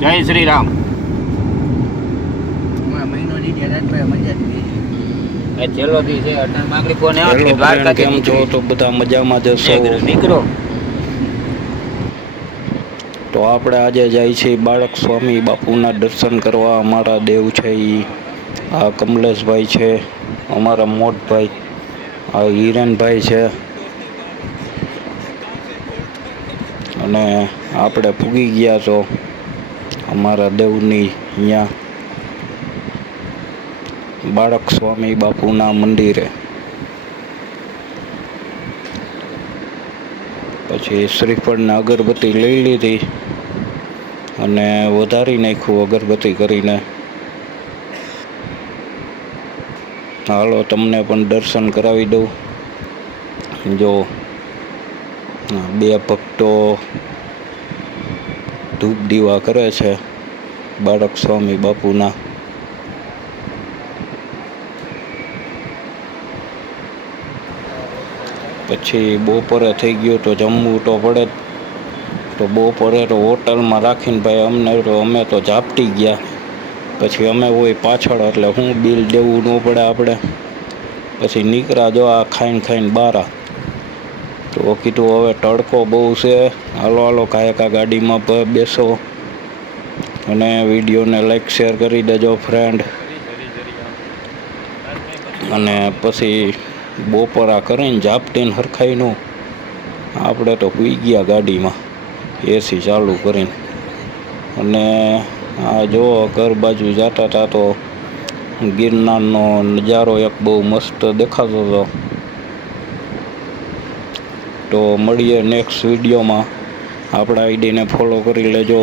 જય શ્રી રામ. છેલ્લો દી છે અટાણ માંગડી કોને આવે દ્વારકા કેમ છો? તો બધા મજામાં જશો. નીકળો. તો આપણે આજે જાય છીએ બાળક સ્વામી બાપુના દર્શન કરવા. અમારા દેવ છે આ કમલેશભાઈ છે, અમારા મોટભાઈ આ હિરેનભાઈ છે, અને આપણે પૂગી ગયા છો અમારા દેવની અહીંયા બાળક સ્વામી બાપુના મંદિરે. પછી શ્રીફળને અગરબત્તી લઈ લીધી અને વધારી નાખ્યું અગરબત્તી કરીને. હાલો તમને પણ દર્શન કરાવી દઉં. જો બે ભક્તો ધૂપ દીવા કરે છે બાળક સ્વામી બાપુના. પછી બપોરે થઈ ગયું તો જમવું તો પડે જ. તો બપોરે તો હોટલમાં રાખીને ભાઈ અમે તો ઝાપટી ગયા. પછી અમે હોય પાછળ એટલે હું બિલ દેવું ન પડે આપણે. પછી નીકળ્યા જો આ ખાઈને બારા. તો કીધું હવે તડકો બહુ છે, હાલો કાયકા ગાડીમાં બેસો અને વિડીયોને લાઈક શેર કરી દેજો ફ્રેન્ડ. અને પછી બપોરા કરીને ઝાપટીને હરખાઈનું આપણે તો સૂઈ ગયા ગાડીમાં એસી ચાલુ કરીને. અને આ જો ઘર બાજુ જતા હતા તો ગિરનારનો નજારો એક બહુ મસ્ત દેખાતો હતો. તો મળીએ નેક્સ્ટ વિડીયોમાં. આપણા આઈડીને ફોલો કરી લેજો.